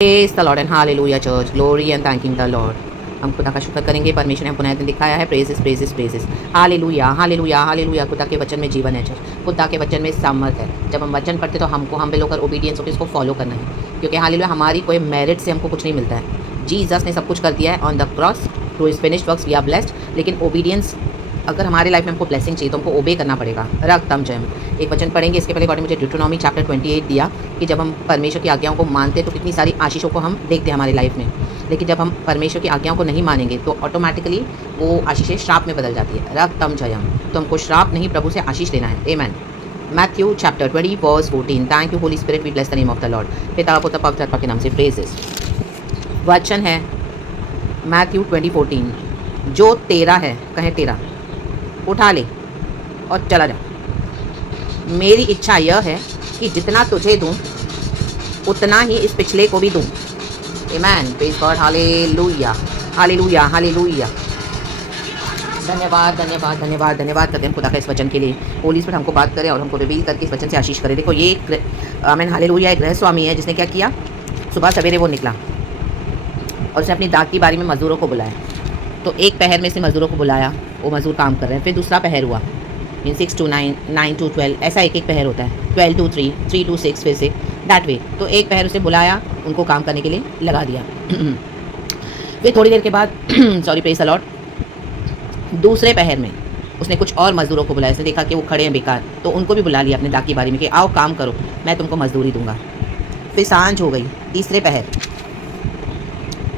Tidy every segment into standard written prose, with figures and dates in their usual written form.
Praise the Lord and hallelujah church, glory and thanking the Lord. हम खुदा का शुक्र करेंगे, परमेश्वर ने हमको नया दिन दिखाया है। Praises praises praises, hallelujah hallelujah hallelujah. खुदा के वचन में जीवन है चर्च, खुदा के वचन में सामर्थ है। जब हम वचन पढ़ते तो हमको हम होकर ओबीडियंस होकर इसको फॉलो करना है, क्योंकि हालेलुया हमारी कोई मेरिट से हमको कुछ नहीं मिलता है। जीसस ने सब कुछ कर दिया है on the cross, through his finished works we are blessed. लेकिन ओबीडियंस अगर हमारे लाइफ में हमको ब्लेसिंग चाहिए तो हमको ओबे करना पड़ेगा। रक्तम जयम। एक वचन पढ़ेंगे, इसके पहले गॉड ने मुझे ड्यूटोनॉमी चैप्टर 28 दिया कि जब हम परमेश्वर की आज्ञाओं को मानते तो कितनी सारी आशीषों को हम देखते हैं हमारी लाइफ में। लेकिन जब हम परमेश्वर की आज्ञाओं को नहीं मानेंगे तो ऑटोमेटिकली वो आशीषें श्राप में बदल जाती है। रक्तम जयम। तो हमको श्राप नहीं, प्रभु से आशीष लेना है। Amen. Matthew chapter 20 verse 14। Thank you Holy Spirit, we bless the name of the Lord. पिता पुत्र पवित्र आत्मा के नाम से प्रेजेस। वचन है मैथ्यू 20:14, जो तेरा है, कहे तेरा, उठा ले और चला जा। मेरी इच्छा यह है कि जितना तुझे दूं उतना ही इस पिछले को भी दूं। Amen. Praise God, hallelujah hallelujah hallelujah. धन्यवाद धन्यवाद धन्यवाद धन्यवाद करते हैं खुदा का इस वचन के लिए। होली स्पिरिट हमको बात करे और हमको रिवील करके इस वचन से आशीष करे। देखो ये आमेन हालेलुया एक गृह स्वामी है जिसने क्या किया, सुबह सवेरे वो निकला और उसने अपनी दाग की बारी में मजदूरों को बुलाया। तो एक पहर में इसने मजदूरों को बुलाया, वो मजदूर काम कर रहे हैं। फिर दूसरा पहर हुआ, मीन 6 to 9, 9 to 12, ऐसा एक एक पहर होता है। 12 to 3, 3 to 6, फिर से दैट वे। तो एक पहर उसे बुलाया, उनको काम करने के लिए लगा दिया। फिर थोड़ी देर के बाद सॉरी प्रेज द लॉर्ड, दूसरे पहर में उसने कुछ और मजदूरों को बुलाया। उसने देखा कि वो खड़े हैं बेकार, तो उनको भी बुला लिया अपने दाग की बारी में कि आओ काम करो, मैं तुमको मजदूरी दूंगा। फिर सांझ हो गई, तीसरे पहर,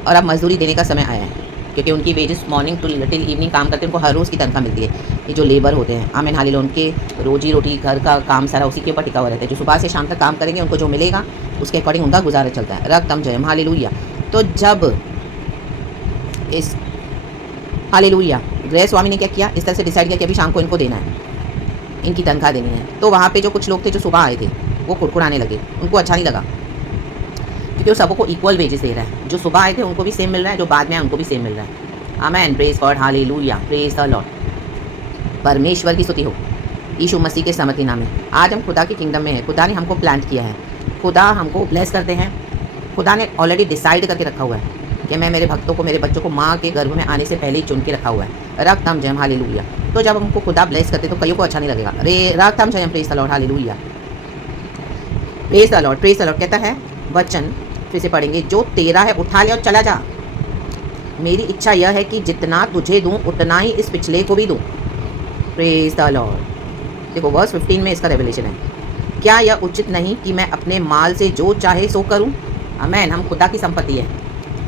और अब मजदूरी देने का समय आया है, क्योंकि उनकी wages morning to till evening काम करते हैं, उनको हर रोज़ की तनख्वाह मिलती है। ये जो लेबर होते हैं, आमीन हालेलुया, उनके रोजी रोटी घर का काम सारा उसी के ऊपर टिका हुआ रहता है। जो सुबह से शाम तक काम करेंगे उनको जो मिलेगा उसके अकॉर्डिंग उनका गुजारा चलता है। रक्तम जयम हालेलुया। तो जब इस हालेलुया गृह स्वामी ने क्या किया, इस तरह से डिसाइड किया कि अभी शाम को इनको देना है, इनकी तनख्वाह देनी है। तो वहाँ पे जो कुछ लोग थे जो सुबह आए थे वो कुड़कुड़ाने लगे, उनको अच्छा नहीं लगा, क्योंकि वो सबको इक्वल वेजेस दे रहा है। जो सुबह आए थे उनको भी सेम मिल रहा है, जो बाद में आए उनको भी सेम मिल रहा है। Amen. Praise God, hallelujah, praise the Lord. परमेश्वर की स्तुति हो यीशु मसीह के समर्थी नाम में। आज हम खुदा की किंगडम में है। खुदा ने हमको प्लांट किया है, खुदा हमको ब्लेस करते हैं। खुदा ने ऑलरेडी डिसाइड करके रखा हुआ है कि मैं मेरे भक्तों को, मेरे बच्चों को माँ के गर्भ में आने से पहले ही चुन के रखा हुआ है। रक्तम जयम हालेलुया। तो जब हमको खुदा ब्लेस करते तो कईयों को अच्छा नहीं लगेगा। रे रक्तम जयम, praise the Lord, hallelujah, praise the Lord, praise the Lord. कहता है वचन, फिर से पढ़ेंगे, जो तेरा है उठा ले और चला जा। मेरी इच्छा यह है कि जितना तुझे दूं उतना ही इस पिछले को भी दूं। Praise the Lord. देखो वर्स 15 में इसका रेवलेशन है, क्या यह उचित नहीं कि मैं अपने माल से जो चाहे सो करूं। आमेन। हम खुदा की संपत्ति है।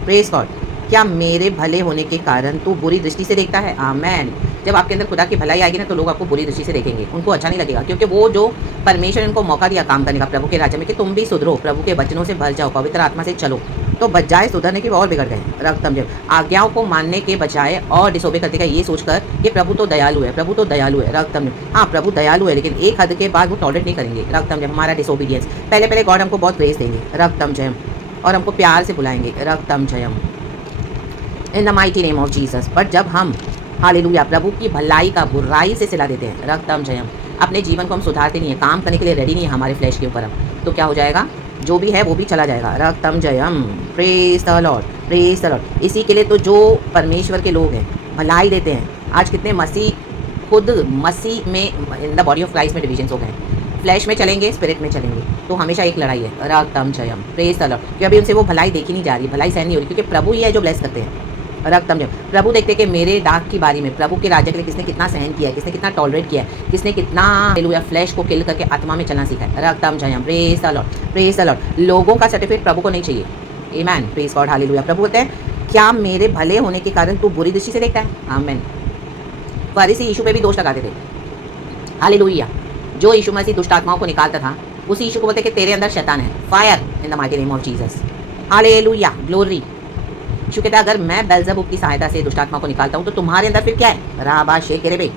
Praise God. क्या मेरे भले होने के कारण तू बुरी दृष्टि से देखता है। आमेन। जब आपके अंदर खुदा की भलाई आएगी ना तो लोग आपको बुरी दृष्टि से देखेंगे, उनको अच्छा नहीं लगेगा, क्योंकि वो जो परमेश्वर इनको मौका दिया काम करने का प्रभु के राज्य में कि तुम भी सुधरो, प्रभु के वचनों से भर जाओ, पवित्र आत्मा से चलो, तो बजाय सुधरने के और बिगड़ गए। रक्तम जब आज्ञाओं को मानने के बजाय और डिसोबे करने का ये सोचकर कि प्रभु तो दयालु है, प्रभु तो दयालु है। रक्तम जब, हाँ प्रभु दयालु है, लेकिन एक हद के बाद वो टॉलरेट नहीं करेंगे। रक्तम जब हमारा डिसोबीडियंस, पहले पहले गॉड हमको बहुत प्रेज देंगे, रक्तम जयम, और हमको प्यार से बुलाएंगे, रक्तम जयम, in the mighty name of Jesus. But जब हम हालेलुया प्रभु की भलाई का बुराई से सिला देते हैं, रक्तम जयम, अपने जीवन को हम सुधारते नहीं है, काम करने के लिए रेडी नहीं है हमारे फ्लैश के ऊपर हम, तो क्या हो जाएगा, जो भी है वो भी चला जाएगा। रक्तम जयम, praise the Lord, praise the Lord. इसी के लिए तो जो परमेश्वर के लोग हैं भलाई देते हैं। आज कितने मसीह, खुद मसीह में in the body of Christ में डिविजन हो गए हैं। फ्लैश में चलेंगे, स्पिरिट में चलेंगे, तो हमेशा एक लड़ाई है। रक्तम जयम, प्रेज द लॉर्ड। क्योंकि अभी उनसे वो भलाई देखी नहीं जा रही, भलाई सहन नहीं हो रही, क्योंकि प्रभु ही है जो ब्लेस करते हैं। रक्तम जब प्रभु देखते कि मेरे दाग की बारी में प्रभु के राज्य के लिए किसने कितना सहन किया है, किसने कितना टॉलरेट किया है, किसने कितना हालेलुया फ्लैश को किल करके आत्मा में चलना सीखा है। रक्तम जयम, praise the Lord, praise the Lord. लोगों का सर्टिफिकेट प्रभु को नहीं चाहिए। आमेन। Praise God, hallelujah. प्रभु कहते हैं, क्या मेरे भले होने के कारण तू बुरी दृष्टि से देखता है। आमेन। फरीसी यीशु पे भी दोष लगाते थे। हालेलुया। जो यीशु मसीह दुष्ट आत्माओं को निकालता था, उसी यीशु को बोलते कि तेरे अंदर शैतान है। Fire in the mighty name of Jesus. Hallelujah, glory. Yeshu कहता है, अगर मैं बेल्ज़ेबूब की सहायता से दुष्ट आत्मा को निकालता हूँ तो तुम्हारे अंदर फिर क्या है। राबा शेकेरेबे,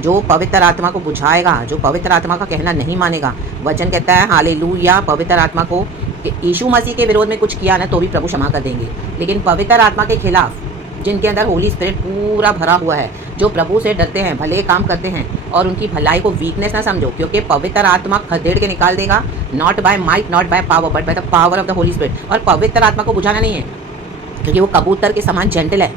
जो पवित्र आत्मा को बुझाएगा, जो पवित्र आत्मा का कहना नहीं मानेगा। वचन कहता है हालेलुया, पवित्र आत्मा को कि यीशु मसीह के विरोध में कुछ किया ना तो भी प्रभु क्षमा कर देंगे, लेकिन पवित्र आत्मा के खिलाफ जिनके अंदर होली स्पिरिट पूरा भरा हुआ है, जो प्रभु से डरते हैं, भले काम करते हैं और उनकी भलाई को वीकनेस ना समझो, क्योंकि पवित्र आत्मा खदेड़ के निकाल देगा, not by might not by power but by the power of the holy spirit. और पवित्र आत्मा को बुझाना नहीं है, क्योंकि वो कबूतर के समान जेंटल है।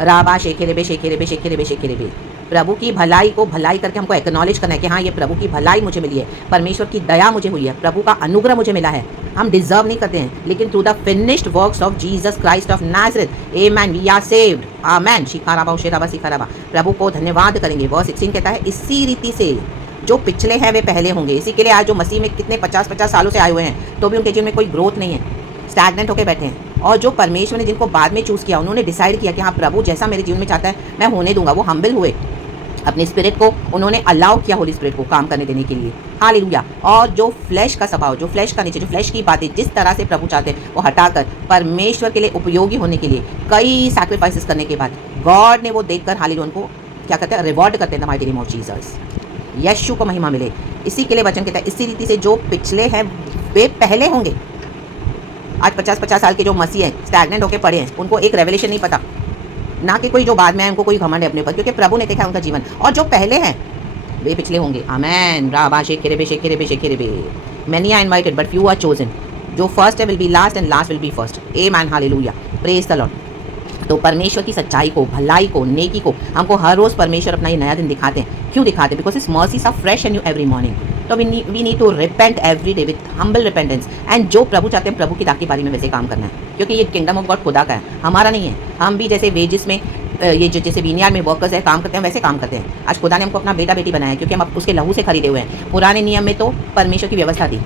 राबा शेखे रेबे शेखे रेबे शेखे रेबे शेखे रेबे। प्रभु की भलाई को भलाई करके हमको एक्नॉलेज करना है कि हाँ, ये प्रभु की भलाई मुझे मिली है, परमेश्वर की दया मुझे हुई है, प्रभु का अनुग्रह मुझे मिला है। हम डिजर्व नहीं करते हैं, लेकिन through the finished works of Jesus Christ of Nazareth, amen, we are saved, amen. शिखाराबा शेराबा शिखाराबा। प्रभु को धन्यवाद करेंगे। वर्स 16 कहता है, इसी रीति से जो पिछले हैं वे पहले होंगे। इसी के लिए आज जो मसीह में कितने 50-50 सालों से आए हुए हैं, तो भी उनके जीवन में कोई ग्रोथ नहीं है, स्टैग्नेंट होकर बैठे हैं। और जो परमेश्वर ने जिनको बाद में चूज़ किया, उन्होंने डिसाइड किया कि हाँ, प्रभु जैसा मेरे जीवन में चाहता है मैं होने दूंगा। वो हम्बल हुए, अपने स्पिरिट को उन्होंने अलाउ किया होली स्पिरिट को काम करने देने के लिए। हालेलुया। और जो फ्लैश का स्वभाव, जो फ्लैश का नीचे, जो फ्लैश की बातें जिस तरह से प्रभु चाहते हैं, वो हटाकर परमेश्वर के लिए उपयोगी होने के लिए कई सैक्रिफाइसेस करने के बाद गॉड ने वो देखकर हालेलुया उनको क्या कहते हैं, रिवॉर्ड करते हैं the mighty name of Jesus. Yeshu को महिमा मिले। इसी के लिए वचन कहता है, इसी रीति से जो पिछले हैं वे पहले होंगे। आज 50-50 साल के जो मसीह हैं, स्टैग्नेंट होकर पड़े हैं, उनको एक रेवलेशन नहीं पता, ना कि कोई जो बाद में है उनको कोई घमंड है अपने ऊपर, क्योंकि प्रभु ने देखा है उनका जीवन। और जो पहले हैं वे पिछले होंगे। आमेन। राबा शेखे रेबे शेखे रेबे शेखे रेबे। Many are invited but few are chosen. जो फर्स्ट है will be last and last will be first. Amen. Hallelujah. Praise the Lord. तो परमेश्वर की सच्चाई को, भलाई को, नेकी को हमको हर रोज़ परमेश्वर अपना ये नया दिन दिखाते हैं। क्यों दिखाते हैं? Because his mercies are fresh and new every morning. तो we need to repent every day with humble repentance. And जो प्रभु चाहते हैं, प्रभु की ताकि बारी में वैसे काम करना है, क्योंकि ये किंगडम ऑफ गॉड खुदा का है, हमारा नहीं है। हम भी जैसे वेजिस में ये जो जैसे विनियार में वर्कर्स है काम करते हैं, वैसे काम करते हैं। आज खुदा ने हमको अपना बेटा बेटी बनाया है, क्योंकि हम उसके लहू से खरीदे हुए हैं। पुराने नियम में तो परमेश्वर की व्यवस्था थी,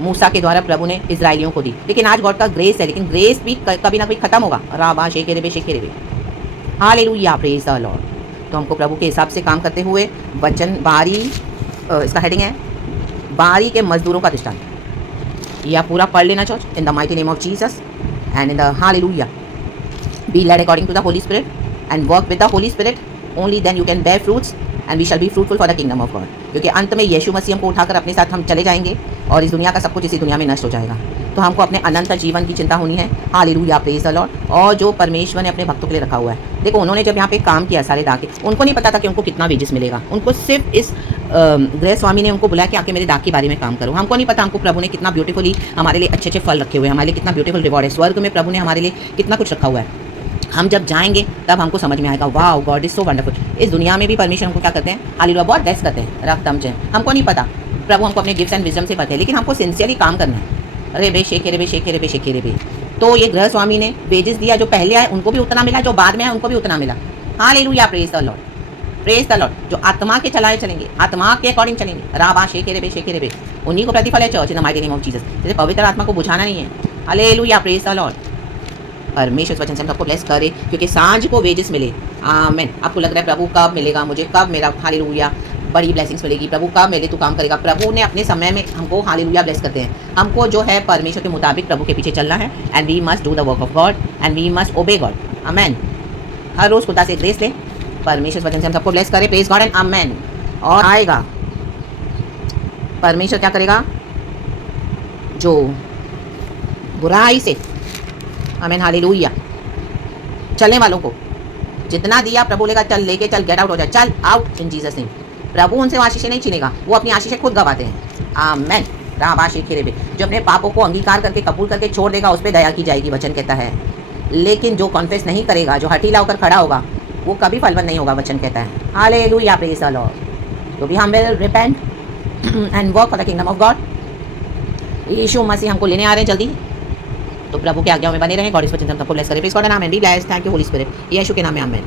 मूसा के द्वारा प्रभु ने इजराइलियों को दी, लेकिन आज गॉड का ग्रेस है, लेकिन ग्रेस भी कभी ना कभी खत्म होगा। राबा शेखे रेबे शेखे रेबे। हालेलुया। Praise the Lord. तो हमको प्रभु के हिसाब से काम करते हुए वचन बारी, इसका हेडिंग है बारी के मजदूरों का दृष्टांत। यह पूरा पढ़ लेना church, in the mighty name of Jesus and in the hallelujah. Be led according to the holy spirit and work with the holy spirit, only then you can bear fruits and we shall be fruitful for the kingdom of God. क्योंकि अंत में यीशु मसीह हमको उठाकर अपने साथ हम चले जाएंगे और इस दुनिया का सब कुछ इसी दुनिया में नष्ट हो जाएगा। तो हमको अपने अनंत जीवन की चिंता होनी है। हालेलुया। Praise the Lord. और जो परमेश्वर ने अपने भक्तों के लिए रखा हुआ है, देखो उन्होंने जब यहाँ पे काम किया सारे दाग के, उनको नहीं पता था कि उनको कितना वेजेस मिलेगा। उनको सिर्फ इस गृह स्वामी ने उनको बुलाया कि आके मेरे दाग के बारे में काम करो। हमको नहीं पता हमको प्रभु ने कितना ब्यूटीफुली हमारे लिए अच्छे अच्छे फल रखे हुए हैं, हमारे लिए कितना ब्यूटीफुल रिवॉर्ड है। स्वर्ग में प्रभु ने हमारे लिए कितना कुछ रखा हुआ है। हम जब जाएंगे तब हमको समझ में आएगा, wow God is so wonderful. इस दुनिया में भी परमेश्वर हमको क्या करते हैं, हालेलुया, बहुत बेस्ट करते हैं। रख तमचे हमको नहीं पता, प्रभु हमको अपने गिफ्ट्स एंड विजडम से पता है, लेकिन हमको सिंसियरली काम करना है। रेबे शेखे रेबे शेखे रेबे शेखे रेबे। तो ये गृह स्वामी ने वेजेस दिया, जो पहले आए उनको भी उतना मिला, जो बाद में आए उनको भी उतना मिला। Hallelujah. Praise the Lord. Praise the Lord. जो आत्मा के चलाए चलेंगे, आत्मा के अकॉर्डिंग चलेंगे, राबा शेखे रेबे शेखे रेबे, उन्हीं को प्रतिफल है church in the mighty name of Jesus. जैसे पवित्र आत्मा को बुझाना नहीं है। हालेलुया। Praise the Lord. परमेश्वर वचन से हम सबको ब्लेस करे, क्योंकि सांझ को वेजेस मिले। आमेन। आपको लग रहा है प्रभु कब मिलेगा मुझे, कब मेरा हालेलुया बड़ी ब्लेसिंग्स मिलेगी, प्रभु कब मेरे तू काम करेगा। प्रभु ने अपने समय में हमको हालेलुया ब्लेस करते हैं। हमको जो है परमेश्वर के मुताबिक प्रभु के पीछे चलना है। And we must do the work of God and we must obey God. Amen. हर रोज़ खुदा से ग्रेस ले। परमेश्वर वचन से हम सबको ब्लेस करे। प्रेज गॉड एंड आमेन। और आएगा परमेश्वर क्या करेगा, जो बुराई से, आमेन, हालेलुया, चलने वालों को जितना दिया प्रभु लेगा, चल लेके चल, गेट आउट हो जाए, चल आउट इन जीसस नेम। प्रभु उनसे आशीषें नहीं छीनेगा, वो अपनी आशीषें खुद गवाते हैं। आमेन। राबा शेखे रेबे। जो अपने पापों को अंगीकार करके कबूल करके छोड़ देगा, उस पर दया की जाएगी, वचन कहता है। लेकिन जो कॉन्फेस नहीं करेगा, जो हठीला होकर खड़ा होगा, वो कभी फलवंत नहीं होगा, वचन कहता है। हालेलुया। Praise the Lord. तो भी हम will repent and work for the kingdom of God. Yeshu Masih हमको लेने आ रहे हैं जल्दी, तो प्रभु के आज्ञाओं में बने रहें। गॉड इस वचन से हम सबको ब्लेस करें। Praise God and amen. Be blessed. Thank you Holy Spirit. Yeshu के नाम में आमेन।